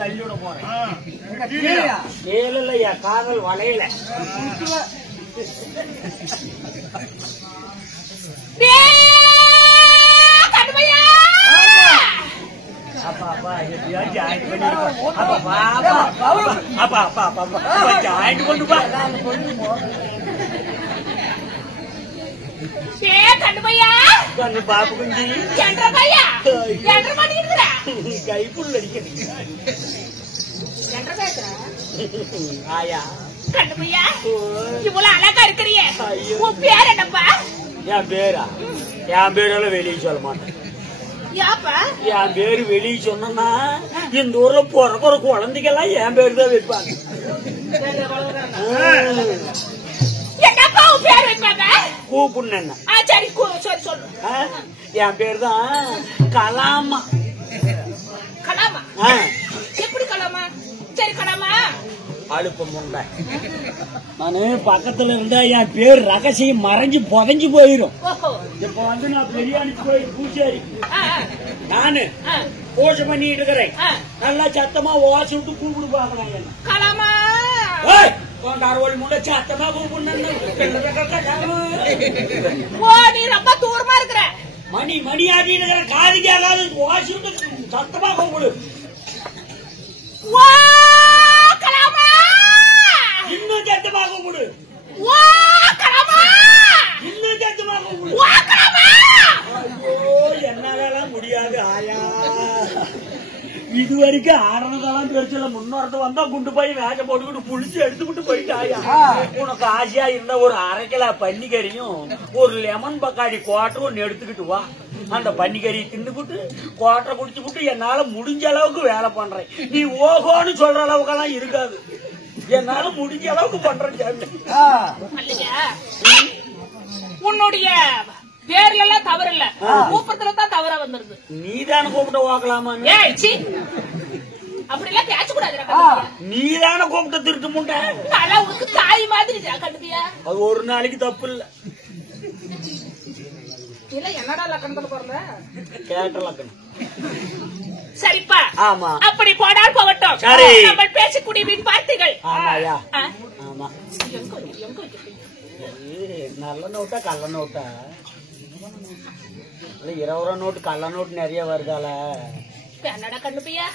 தள்ளிவிட போறேன். இல்லையா காதல் வளையல அப்பா எப்படியா ஜாயின் பண்ணிருப்பா ஜாயின் பண்ணுப்பா. கண்ணு பாப்பு குஞ்சி கைப்புள் அடிக்கிறது ஆயா இவ்வளவு அழகா இருக்கிறிய உன் பேர் என்னப்பா? என் பேரா? என் பேரெல்லாம் வெளியே சொல்ல மாட்டேன். என் பேரு வெளியே சொன்னா இந்த ஊர்ல பிறக்கிற குழந்தைகள்லாம் என் பேரு தான் வைப்பாங்க. என்னப்பா உன் பேர் வைப்பாங்க? கூப்புன்னு. சரி சரி சொல்லு. என் பேரு தான் கலாமா. கலாமா? எப்படி கலாமா? சரி கலாமா அழுப்ப முண்டை. நானு பக்கத்துல இருந்தா என் பேர் ரகசியம் மறைஞ்சு புதைஞ்சு போயிரும். இப்ப வந்து நான் பெரியாணி கோயில் பூஜாரி நானு பூஜை பண்ணிட்டு இருக்கிறேன். நல்லா சத்தமா ஓசை விட்டு கூப்பிடு பாக்கலாம். கலாமா முண்டை சத்தமா கூப்பிடு. நீ ரொம்ப தூரமா இருக்கிற. மணி மணி ஆடிட்டு காது கேளாது ஓசை விட்டு சத்தமா கூப்பிடு. இன்னும் சத்தமா கூப்பிடு. இன்னும் சத்தமா கூப்பிடு. ஐயோ என்னாலலாம் முடியாது ஆயா. இது வரைக்கும் ஆடுறதெல்லாம் பெருசுல முன்னோரத்தை வந்தா குண்டு போய் வேக போட்டுக்கிட்டு புளிச்சு எடுத்துக்கிட்டு போயிட்டாயா. உனக்கு ஆசையா இருந்தா ஒரு 1/2 கிலோ பன்னிக்கறியும் ஒரு லெமன் பக்காடி குவாட்டர் ஒன்னு எடுத்துக்கிட்டு வா. அந்த பன்னிக்கறி தின்னுக்கிட்டு குவாட்டரை குடிச்சுக்கிட்டு என்னால முடிஞ்ச அளவுக்கு வேலை பண்றேன். நீ ஓகோன்னு சொல்ற அளவுக்கெல்லாம் இருக்காது. என்னால முடிஞ்ச அளவுக்கு பண்றேன். உன்னுடைய பேர்ல எல்லாம் தவறு இல்ல, கூப்பிடத்துல தான் தவறா வந்துருது. நீதான கூப்பிட்ட ஓக்கலாமா? அப்படி எல்லாம் பேச கூடாது. நீதான கூப்பிட்ட திருட்டு முண்டை. உனக்கு தாய் மாதிரி கண்டுபியா. அது ஒரு நாளைக்கு தப்பு இல்ல. இல்ல என்னடா லக்கணத்துல போறல கேட்ட லக்கணம். சரிப்பா. ஆமா அப்படி போனால் போகட்டும். நம்ம பேசக்கூடிய வீண் வார்த்தைகள். ஆமாயா ஆமா. நல்ல நோட்டா கள்ள நோட்டா? 20 நோட்டு கள்ள நோட்டு நிறைய வருதால. என்னடா கண்டுபியா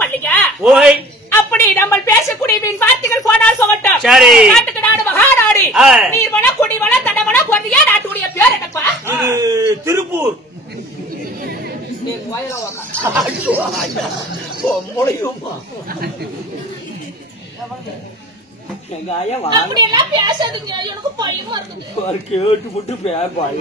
மல்லிகா? ஓய் அப்படி நம்ம பேசக்கூடிய வீண் வார்த்தைகள் போனால் போகட்டும். சரி. நாட்டுக்கு நாடு மகாநாடு. நீர்வள குடிவள தடவள போன்றிய நாட்டுடைய பேர் என்னப்பா? திருப்பூர். அப்படி எல்லாம் பேசாதீங்க, எனக்கு பயமா இருக்குது. கேட்டு விட்டு பேர் பாய்.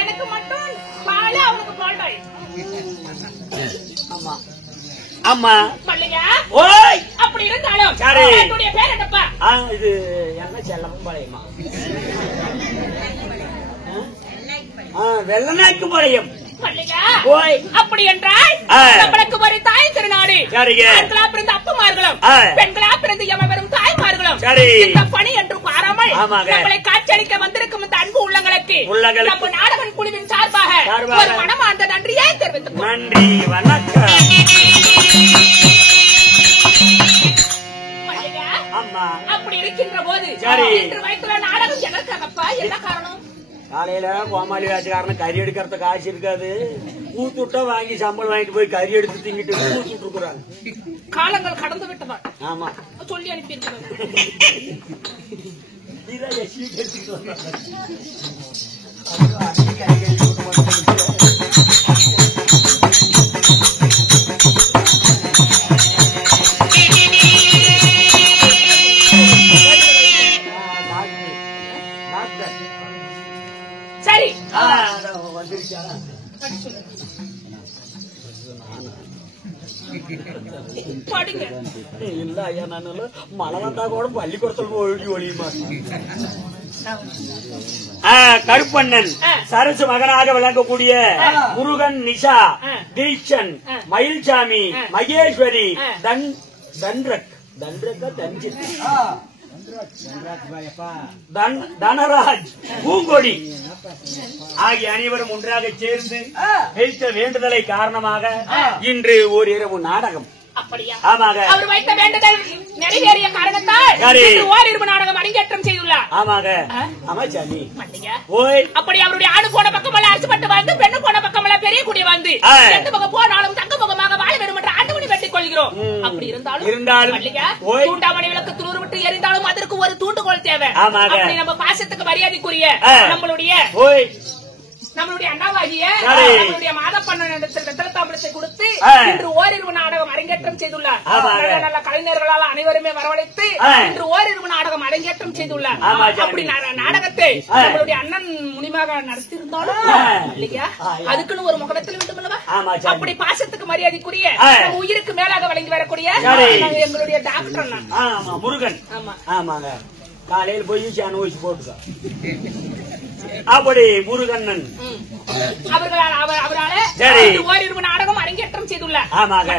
எனக்கு மட்டும் பால், அவனுக்கு பால். ஆமா ஆமா மல்லிகா. ஓய் அப்படி இருந்தாலும் என்னுடைய பேர் என்னப்பா? இது என்ன செல்லமும் பாளையமா? வெள்ளநாய்க்கு பாளையம். மல்லிகா. ஓய் அப்படி என்றால் நம்மளுக்கு ஒரு தாய் திருநாடு. ஆண்களா பிறந்த அப்பமார்களும் பெண்களா பிறந்த எவரும் தாய்மார்களும் இந்த பணி என்று பாராமல் நம்மளை காட்சியளிக்க வந்திருக்கும் இந்த அன்பு உள்ளங்களுக்கு நம்ம நாடகன் குழுவின் சார்பாக ஒரு மனமார்ந்த நன்றியை தெரிவித்துக் கொள்கிறோம். நன்றி வணக்கம். மல்லிகா. ஆமா அப்படி இருக்கின்ற போது இன்று வயசுல நாடகம் எதற்காகப்பா? என்ன காரணம்? காலையில கோமாளி வேட்டைக்காரன் கறி எடுக்கிறத காசு இருக்காது. ஊத்துட்டா வாங்கி சம்பளம் வாங்கிட்டு போய் கறி எடுத்து திங்கிட்டு ஊத்துட்டு இருக்கிறாங்க. காலங்கள் கடந்து விட்டதா? ஆமா சொல்லி அனுப்பியிருக்கிறாங்க. சரி படிங்க. இல்ல ஐயா நானும் மழை வந்தா கூட பள்ளிக்கூடத்துல ஒழுகி ஒழியுமா. கருப்பண்ணன் சரசு மகனாக விளங்கக்கூடிய முருகன், நிஷா, தீட்சன், மயில்சாமி, மகேஸ்வரி, தன்ரக் தன்ரக்கா தஞ்சித் தனராஜ், பூங்கொடி ஆகிய அனைவரும் ஒன்றாக சேர்ந்து வைத்த வேண்டுதலை காரணமாக இன்று ஓரிரவு நாடகம். அப்படியா? ஆமாங்க. அவர் வைத்த வேண்டுதல் நிறைவேறிய காரணத்தால் ஓரிரவு நாடகம் அரங்கேற்றம் செய்துள்ளார். ஆமாங்க. ஆமா சாமி. ஓய், அப்படி அவருடைய ஆணு போன பக்கமெல்லாம் அரசுப்பட்டு வந்து, பெண்ணு போன பக்கமெல்லாம் பெரிய குடி வந்து, எந்த பக்கம் போனாலும் தங்க முகமாக வாழ வேண்டும் என்று ஆண்டுமணி கட்டிக் கொள்கிறோம். அப்படி இருந்தாலும் தூண்டாமணி விளக்கு துணூறு விட்டு எரிந்தாலும் அதற்கு ஒரு தூண்டுகோல் தேவை. அப்படி நம்ம பாசத்துக்கு மரியாதைக்குரிய நம்மளுடைய அண்ணாவாகிய நம்மளுடைய மாதப்பண்ணத்தை கொடுத்து இன்று ஓரிரவு நாடகம் அரங்கேற்றம் செய்துள்ளார். நல்ல கலைஞர்களால் அனைவருமே வரவழைத்து இன்று ஓரிரவு நாடகம் அரங்கேற்றம் செய்துள்ளார். அப்படி நாடகத்தை நம்மளுடைய அண்ணன் முனிமாக நடத்தியிருந்தாலும் இல்லையா, அதுக்குன்னு ஒரு முகத்தில் வேண்டும் அல்லவா? அப்படி பாசத்துக்கு மரியாதைக்குரிய உயிருக்கு மேலாக வழங்கி வரக்கூடிய எங்களுடைய டாக்டர் அண்ணன் முருகன். ஆமாங்க. காலையில் போய் சேன ஊசி போட்டுக்கோ. அப்படி முருகண்ணன் அவரால் ஓரிரவு நாடகம் அரங்கேற்றம் செய்துள்ளார். ஆமாங்க.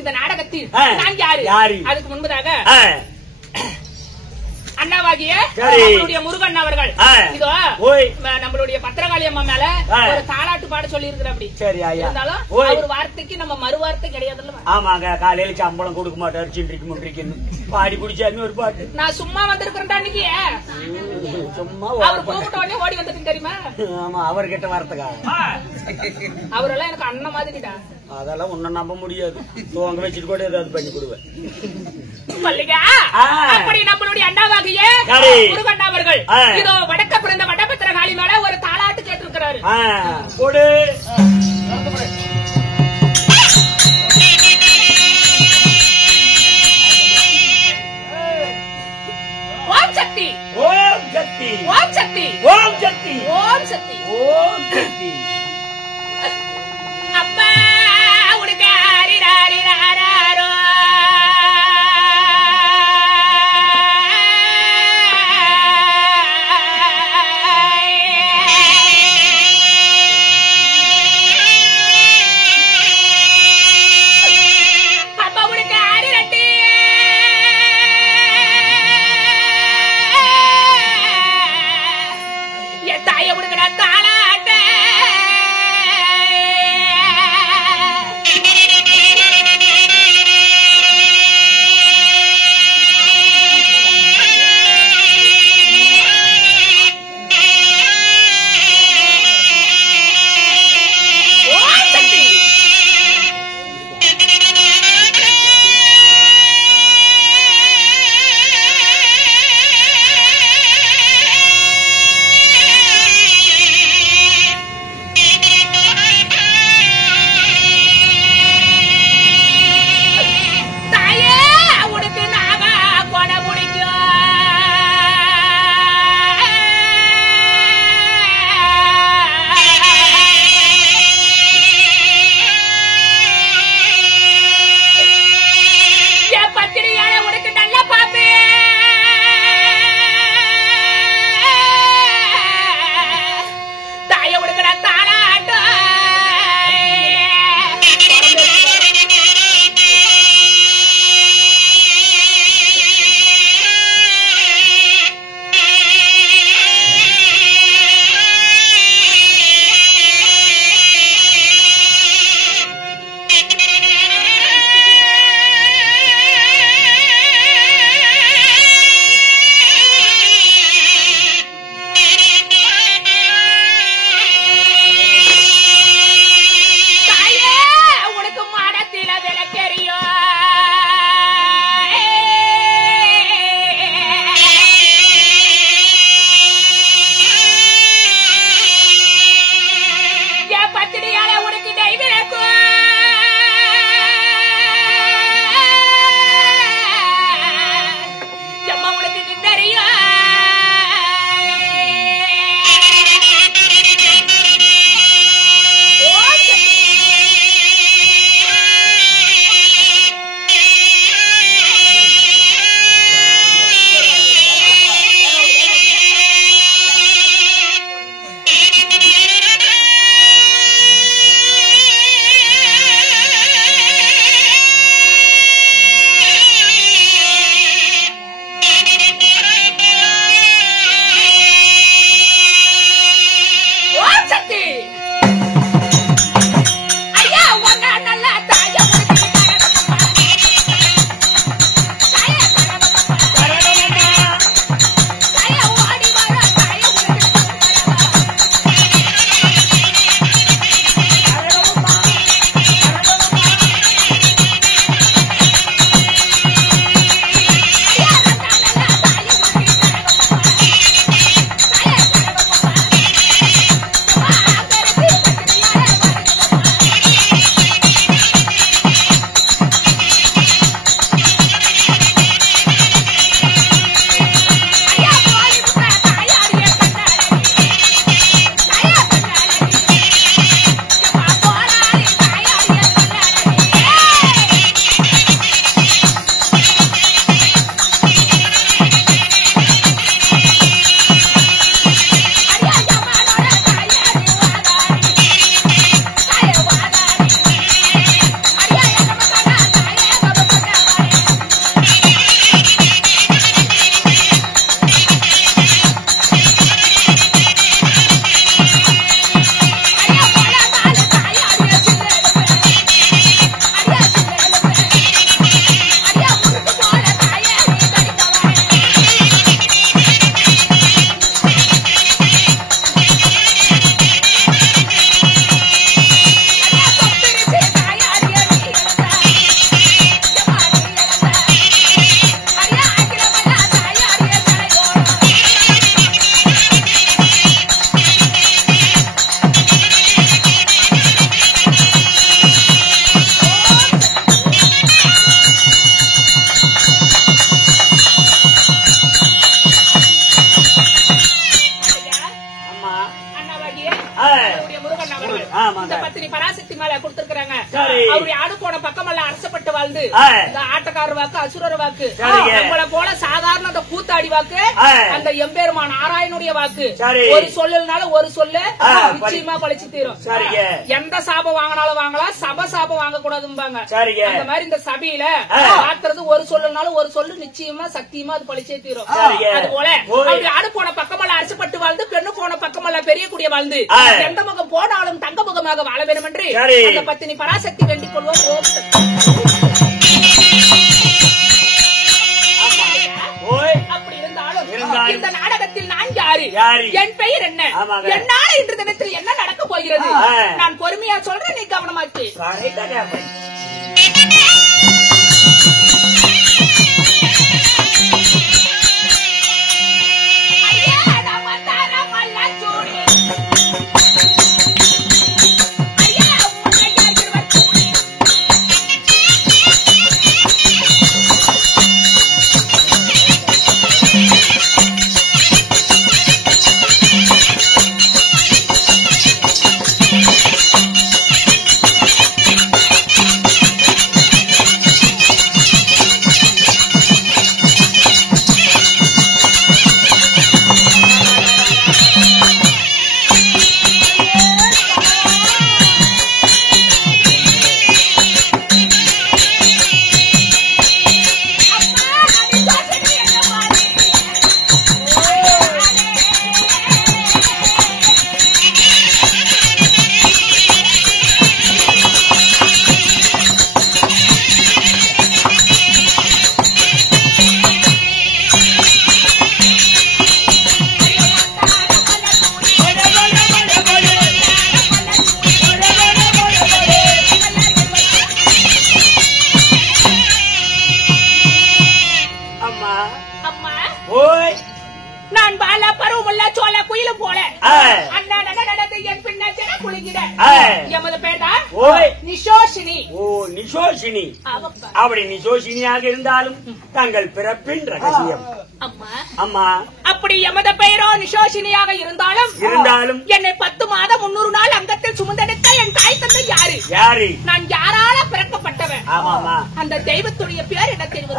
இந்த நாடகத்தில் நான் யாரு? அதுக்கு முன்பதாக அண்ணாவாகிய நம்மளுடைய முருகன் அவர்கள் இதோ நம்மளுடைய பத்திரகாளி அம்மா மேல ஒரு தாலாட்டு பாட சொல்லி இருக்கிற. அப்படி இருந்தாலும் ஒரு வார்த்தைக்கு நம்ம மறு வார்த்தை கிடையாது. ஆமாங்க. காலையில சம்பளம் கொடுக்க மாட்டாரு. சின்றிக்கு முன்றிக்கு பாடி குடிச்சாருன்னு ஒரு பாட்டு. நான் சும்மா வந்திருக்கிறேன் அன்னைக்கு. சும்மா அவர் கூப்பிட்ட உடனே ஓடி வந்துட்டு தெரியுமா? ஆமா, அவர்கிட்ட வார்த்தைக்கா அவரெல்லாம் எனக்கு அண்ணன் மாதிரிடா. அதெல்லாம் ஒன்னும் நம்ப முடியாது. தூங்க வச்சுட்டு கூட ஏதாவது பண்ணி கொடுவேன். அப்படி நம்மளுடைய அண்ணாவாகிய முருகன் அவர்கள் இதோ வடக்க பிறந்த வடபத்திரகாளி மேல ஒரு தாலாட்டு கேட்டிருக்கிறாரு. ஓம் சக்தி, ஓம் சக்தி, ஓம் சக்தி, ஓம் சக்தி, ஓம் சக்தி, ஓம் சக்தி. அப்பா உனக்கு ஆரிராரிராரோ தாய உடுக்கடா தாளாட்ட இந்த பத்தினி பராசக்தி மேல கொடுத்திருக்காங்க. அவருடைய ஆடு போன பக்கமெல்லாம் அரசப்பட்டு வாழ்ந்து இந்த ஆட்டக்கார வாக்கு அசுரர் வாக்கு நம்மள போல சாதாரண அந்த கூத்தாடி வாக்கு அந்த எம்பெருமான் நாராயணுடைய வாக்கு ஒரு சொல்லனாலும் ஒரு சொல்லு நிச்சயமா பழிச்சு தீரும். எந்த சாபம் வாங்கினாலும் வாங்கலாம், சபை சாபம் வாங்க கூடாதும்பாங்க. அந்த மாதிரி இந்த சபையில பாத்துறது ஒரு சொல்லனாலும் ஒரு சொல்லு நிச்சயமா சத்தியமா அது பழிச்சே தீரும். அது போல அவருடைய ஆடு போன பக்கமெல்லாம் அரசப்பட்டு வாழ்ந்து பெண்ணு போன பக்கமெல்லாம் பெரிய கூடிய வாழ்ந்து எந்த முகம் போனாலும் தங்க முகமாக வாழ வேண்டும் என்று அந்த பத்தினி பராசக்தி வேண்டிக் கொள்வோம். அப்படி இருந்தாலும் இந்த நாடகத்தில் நான் யாரு, என் பெயர் என்ன, என்னால் இன்று தினத்தில் என்ன நடக்க போகிறது நான் பொறுமையா சொல்றேன், நீ கவனமாச்சு. அப்படி நிஷோஷினியாக இருந்தாலும் தங்கள் பிறப்பின் ரகசியம். அம்மா அப்படி எமது பெயரோ நிஷோஷினியாக இருந்தாலும் என்னை 10 மாதம் 300 நாள் அங்கத்தில் சுமந்தெடுத்த என் தாய் தந்தை யாரு? நான் யாரால பிறக்கப்பட்டவன்? அந்த தெய்வத்துடைய பேர் என்ன தெரியும்?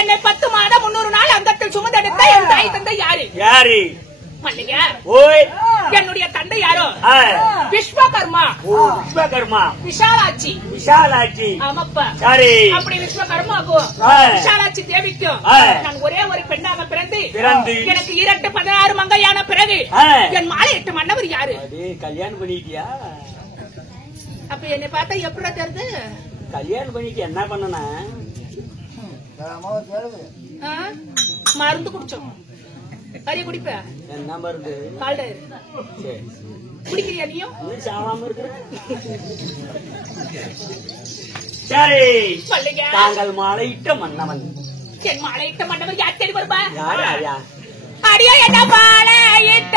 என்னை 10 மாதம் 300 நாள் அங்கத்தில் சுமந்தெடுத்த என் தாய் தந்தை யாரு? யாரு? மல்லிகா. ஓய். என்னுடைய தந்தை யாரோ? விஸ்வகர்மா. விஸ்வகர்மா. விஷாலாட்சி. விஷாலாட்சி. ஆமாப்பா. சரி. அப்படி விஸ்வகர்மாக்கும் விஷாலாட்சி தேவிக்கும் நான் ஒரே ஒரு பெண்ணாக பிறந்து எனக்கு 16 மங்கையான பிறகு என் மாலையிட்ட மன்னவர் யாரு? கல்யாணம் பண்ணிட்டியா? அப்ப என்னை பார்த்தா எப்படி தெரியுது? கல்யாணம் பண்ணிட்டு என்ன பண்ணனா? மருந்து குடிச்சோம். கறி குடிப்ப? என்ன மருந்து? கால்டர். குடிக்கிறியா நீயும்? சாவாம இருக்கிற. சரி. தாங்கள் மாலையிட்ட மன்னவன். என் மாலையிட்ட மன்னவர் யார் தெரியும் வருவா? யார்? அடியா என்ன மாலையிட்ட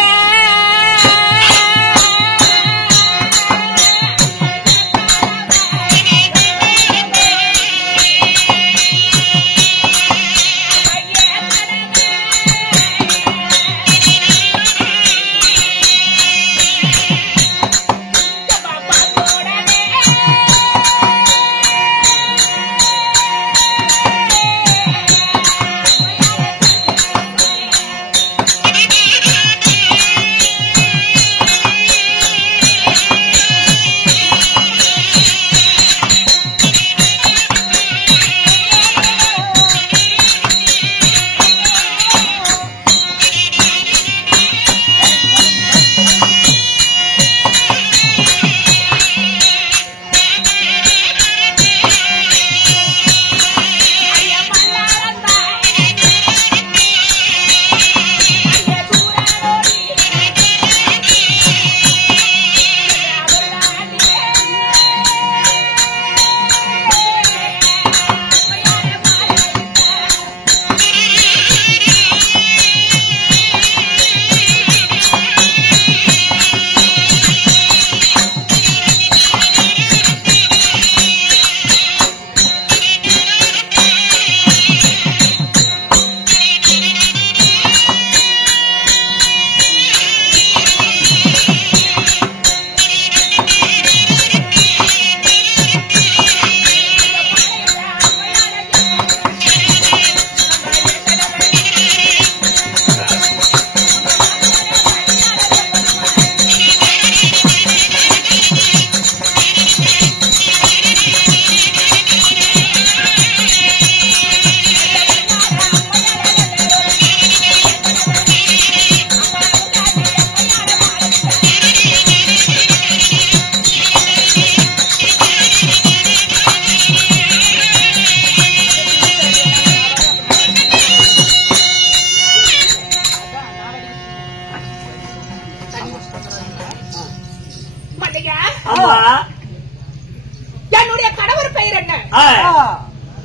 என்னுடைய கணவர் பெயர் என்ன?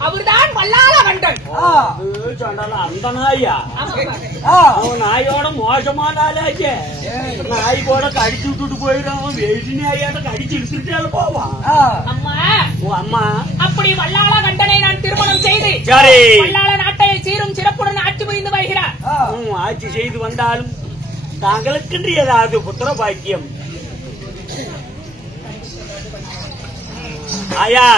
அவர்தான் வல்லாள வண்டன். அந்த நாயா? நாயோட மோசமான ஆளாச்சே. நாய் கூட கடிச்சு விட்டுட்டு போயிடும். வெயிட்டு நாயோட கடிச்சு இழுத்துட்டால போவான். அம்மா அம்மா அப்படி வல்லாள வண்டனை நான் திருமணம் செய்து வல்லாள நாட்டை சீரும் சிறப்புடன் ஆட்சி புரிந்து வருகிறார். ஆட்சி செய்து வந்தாலும் தாங்களுக்கு ஏதாவது புத்திர பாக்கியம்? ஐயா